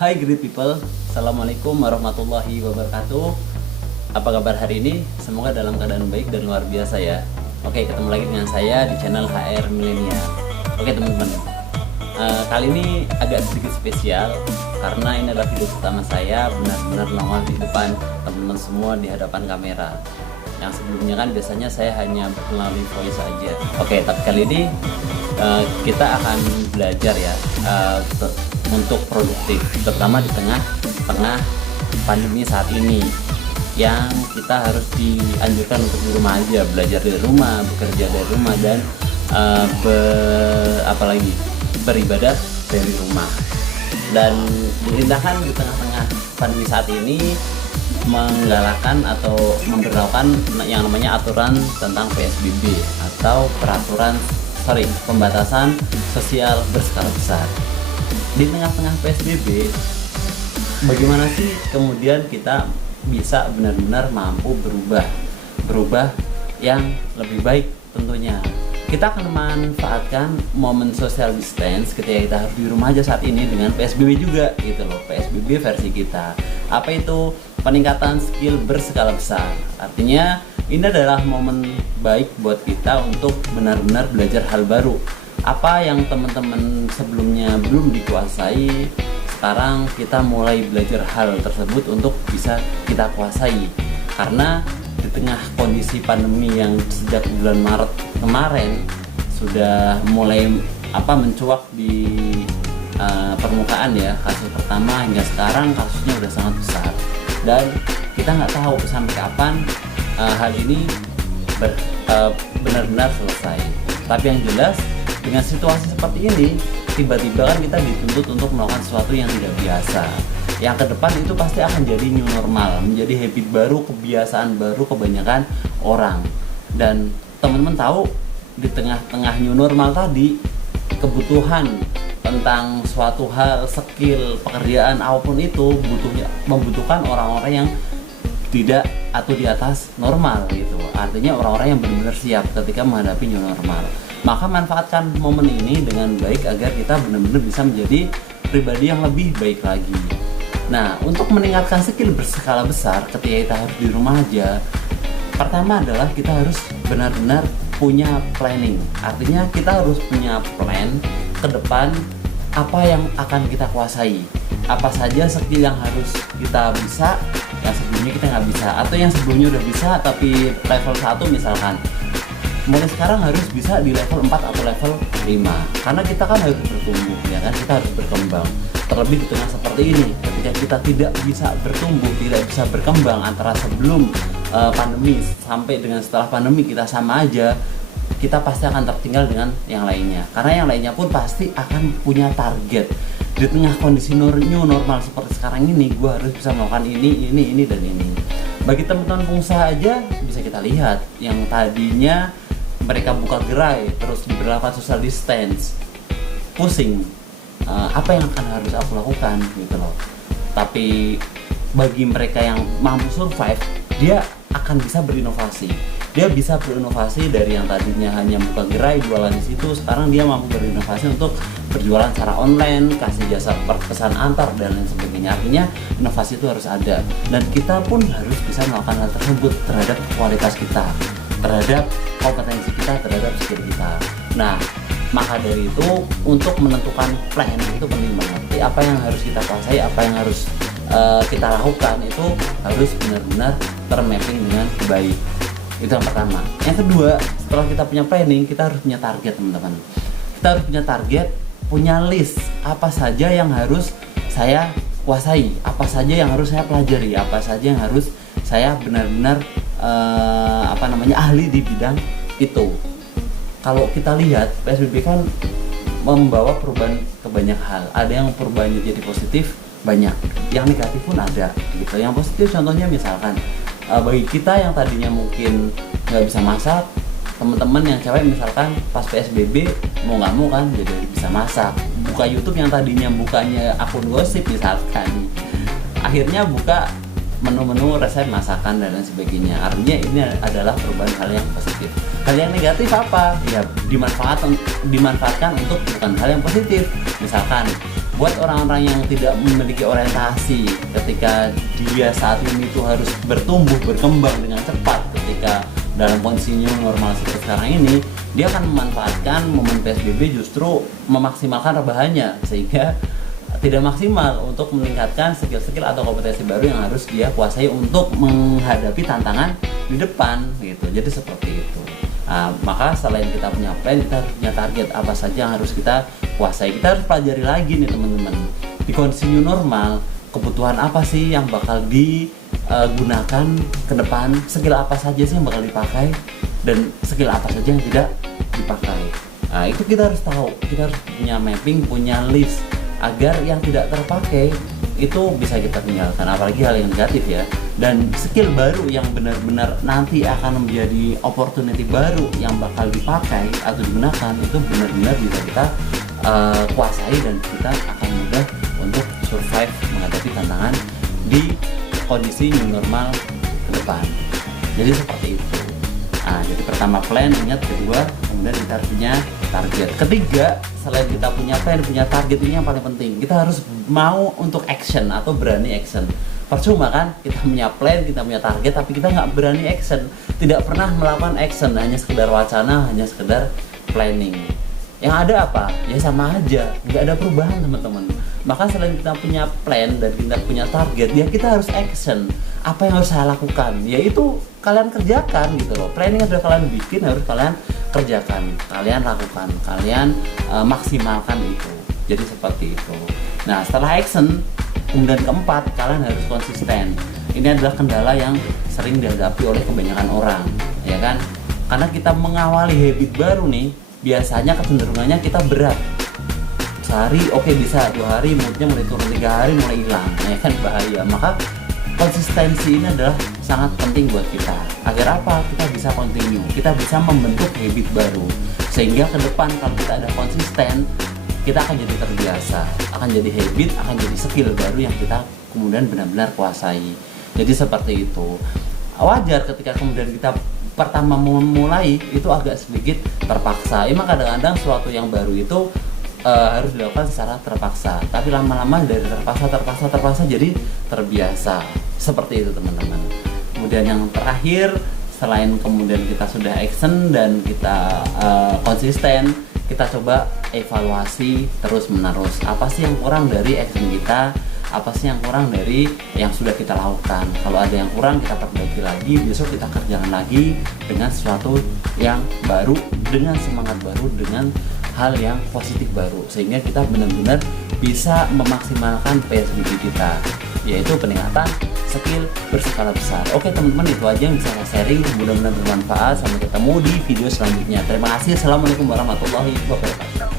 Hai great people, Assalamualaikum warahmatullahi wabarakatuh. Apa kabar hari ini? Semoga dalam keadaan baik dan luar biasa ya. Oke, ketemu lagi dengan saya di channel HR Milenial. Oke teman-teman, kali ini agak sedikit spesial karena ini adalah video pertama saya benar-benar nongol di depan teman-teman semua di hadapan kamera. Yang sebelumnya kan biasanya saya hanya melalui voice aja. Oke, tapi kali ini kita akan belajar ya untuk produktif, terutama di tengah pandemi saat ini yang kita harus dianjurkan untuk di rumah aja, belajar dari rumah, bekerja dari rumah, dan apalagi beribadah dari rumah. Dan diperintahkan di tengah-tengah pandemi saat ini menggalakkan atau memberlakukan yang namanya aturan tentang PSBB atau pembatasan sosial berskala besar. Di tengah-tengah PSBB, bagaimana sih kemudian kita bisa benar-benar mampu berubah yang lebih baik? Tentunya kita akan memanfaatkan momen social distance ketika kita harus di rumah aja saat ini dengan PSBB juga gitu loh. PSBB versi kita. Apa itu? Peningkatan skill berskala besar. Artinya ini adalah momen baik buat kita untuk benar-benar belajar hal baru. Apa yang teman-teman sebelumnya belum dikuasai, sekarang kita mulai belajar hal tersebut untuk bisa kita kuasai. Karena di tengah kondisi pandemi yang sejak bulan Maret kemarin sudah mulai mencuak di permukaan ya, kasus pertama hingga sekarang kasusnya udah sangat besar dan kita nggak tahu sampai kapan hal ini benar-benar selesai. Tapi yang jelas dengan situasi seperti ini, tiba-tiba kan kita dituntut untuk melakukan sesuatu yang tidak biasa. Yang ke depan itu pasti akan jadi new normal, menjadi habit baru, kebiasaan baru kebanyakan orang. Dan teman-teman tahu, di tengah-tengah new normal tadi, kebutuhan tentang suatu hal, skill, pekerjaan apapun itu membutuhkan orang-orang yang tidak atau di atas normal gitu. Artinya orang-orang yang benar-benar siap ketika menghadapi new normal. Maka manfaatkan momen ini dengan baik agar kita benar-benar bisa menjadi pribadi yang lebih baik lagi. Nah, untuk meningkatkan skill berskala besar ketika kita harus di rumah aja, pertama adalah kita harus benar-benar punya planning. Artinya kita harus punya plan ke depan apa yang akan kita kuasai. Apa saja skill yang harus kita bisa, yang sebelumnya kita nggak bisa, atau yang sebelumnya udah bisa tapi level 1 misalkan. Mulai sekarang harus bisa di level 4 atau level 5 karena kita kan harus bertumbuh ya kan, kita harus berkembang. Terlebih di tengah seperti ini ketika kita tidak bisa bertumbuh, tidak bisa berkembang antara sebelum pandemi sampai dengan setelah pandemi kita sama aja, kita pasti akan tertinggal dengan yang lainnya karena yang lainnya pun pasti akan punya target. Di tengah kondisi new normal seperti sekarang ini, gue harus bisa melakukan ini, dan ini. Bagi teman-teman pengusaha aja bisa kita lihat yang tadinya mereka buka gerai terus diberlakukan social distance, pusing apa yang akan harus aku lakukan gitu loh. Tapi bagi mereka yang mampu survive, dia akan bisa berinovasi. Dia bisa berinovasi dari yang tadinya hanya buka gerai jualan di situ, sekarang dia mampu berinovasi untuk berjualan secara online, kasih jasa pesan antar dan lain sebagainya. Artinya inovasi itu harus ada dan kita pun harus bisa melakukan hal tersebut terhadap kualitas kita, terhadap kompetensi kita, terhadap skill kita. Nah, maka dari itu untuk menentukan plan itu penting banget. Jadi, apa yang harus kita kuasai, apa yang harus kita lakukan itu harus benar-benar termapping dengan baik. Itu yang pertama. Yang kedua, setelah kita punya planning, kita harus punya target teman-teman. Kita harus punya target, punya list apa saja yang harus saya kuasai, apa saja yang harus saya pelajari, apa saja yang harus saya benar-benar ahli di bidang itu. Kalau kita lihat PSBB kan membawa perubahan ke banyak hal. Ada yang perubahannya jadi positif banyak, yang negatif pun ada gitu. Yang positif contohnya misalkan bagi kita yang tadinya mungkin nggak bisa masak, teman-teman yang cewek misalkan pas PSBB mau nggak mau kan jadi bisa masak. Buka YouTube yang tadinya bukanya akun gosip misalkan, akhirnya buka menu-menu resep masakan dan lain sebagainya. Artinya ini adalah perubahan hal yang positif. Hal yang negatif apa? Ya dimanfaatkan untuk bukan hal yang positif. Misalkan buat orang-orang yang tidak memiliki orientasi ketika dia saat ini tuh harus bertumbuh berkembang dengan cepat ketika dalam kondisi new normal seperti sekarang ini, dia akan memanfaatkan momen PSBB justru memaksimalkan rebahannya sehingga tidak maksimal untuk meningkatkan skill-skill atau kompetensi baru yang harus dia kuasai untuk menghadapi tantangan di depan gitu. Jadi seperti itu. Nah, maka selain kita punya plan, kita punya target apa saja yang harus kita kuasai. Kita harus pelajari lagi nih teman-teman. Di kondisi new normal, kebutuhan apa sih yang bakal digunakan ke depan? Skill apa saja sih yang bakal dipakai dan skill apa saja yang tidak dipakai. Nah, itu kita harus tahu. Kita harus punya mapping, punya list agar yang tidak terpakai itu bisa kita tinggalkan, apalagi hal yang negatif ya. Dan skill baru yang benar-benar nanti akan menjadi opportunity baru yang bakal dipakai atau digunakan itu benar-benar bisa kita kuasai dan kita akan mudah untuk survive menghadapi tantangan di kondisi new normal ke depan. Jadi seperti itu. Nah, jadi pertama plan, ingat, kedua kemudian kita punya target. Ketiga, selain kita punya plan, punya target, ini yang paling penting. Kita harus mau untuk action atau berani action. Percuma kan kita punya plan, kita punya target, tapi kita nggak berani action, tidak pernah melakukan action, hanya sekedar wacana, hanya sekedar planning. Yang ada apa? Ya sama aja, nggak ada perubahan teman-teman. Maka selain kita punya plan dan kita punya target, ya kita harus action. Apa yang harus saya lakukan? Yaitu kalian kerjakan gitu loh. Planning yang sudah kalian bikin harus kalian kerjakan, kalian lakukan, kalian maksimalkan itu. Jadi seperti itu. Nah, setelah action, kemudian keempat, kalian harus konsisten. Ini adalah kendala yang sering dihadapi oleh kebanyakan orang, ya kan? Karena kita mengawali habit baru nih, biasanya kecenderungannya kita berat. Sehari oke bisa, 2 hari moodnya mulai turun, 3 hari mulai hilang, ya kan, bahaya. Maka konsistensi ini adalah sangat penting buat kita. Agar apa? Kita bisa continue, kita bisa membentuk habit baru. Sehingga ke depan kalau kita ada konsisten, kita akan jadi terbiasa, akan jadi habit, akan jadi skill baru yang kita kemudian benar-benar kuasai. Jadi seperti itu. Wajar ketika kemudian kita pertama memulai itu agak sedikit terpaksa. Emang kadang-kadang sesuatu yang baru itu harus dilakukan secara terpaksa, tapi lama-lama dari terpaksa jadi terbiasa. Seperti itu teman-teman. Kemudian yang terakhir, selain kemudian kita sudah action dan kita konsisten, kita coba evaluasi terus menerus. Apa sih yang kurang dari action kita? Apa sih yang kurang dari yang sudah kita lakukan? Kalau ada yang kurang, kita perbaiki lagi. Besok kita kerjakan lagi dengan sesuatu yang baru, dengan semangat baru, dengan hal yang positif baru, sehingga kita benar-benar bisa memaksimalkan PSBB kita, yaitu peningkatan skill berskala besar. Oke teman-teman, itu aja yang bisa saya sharing, mudah-mudahan bermanfaat. Sampai ketemu di video selanjutnya. Terima kasih. Assalamualaikum warahmatullahi wabarakatuh.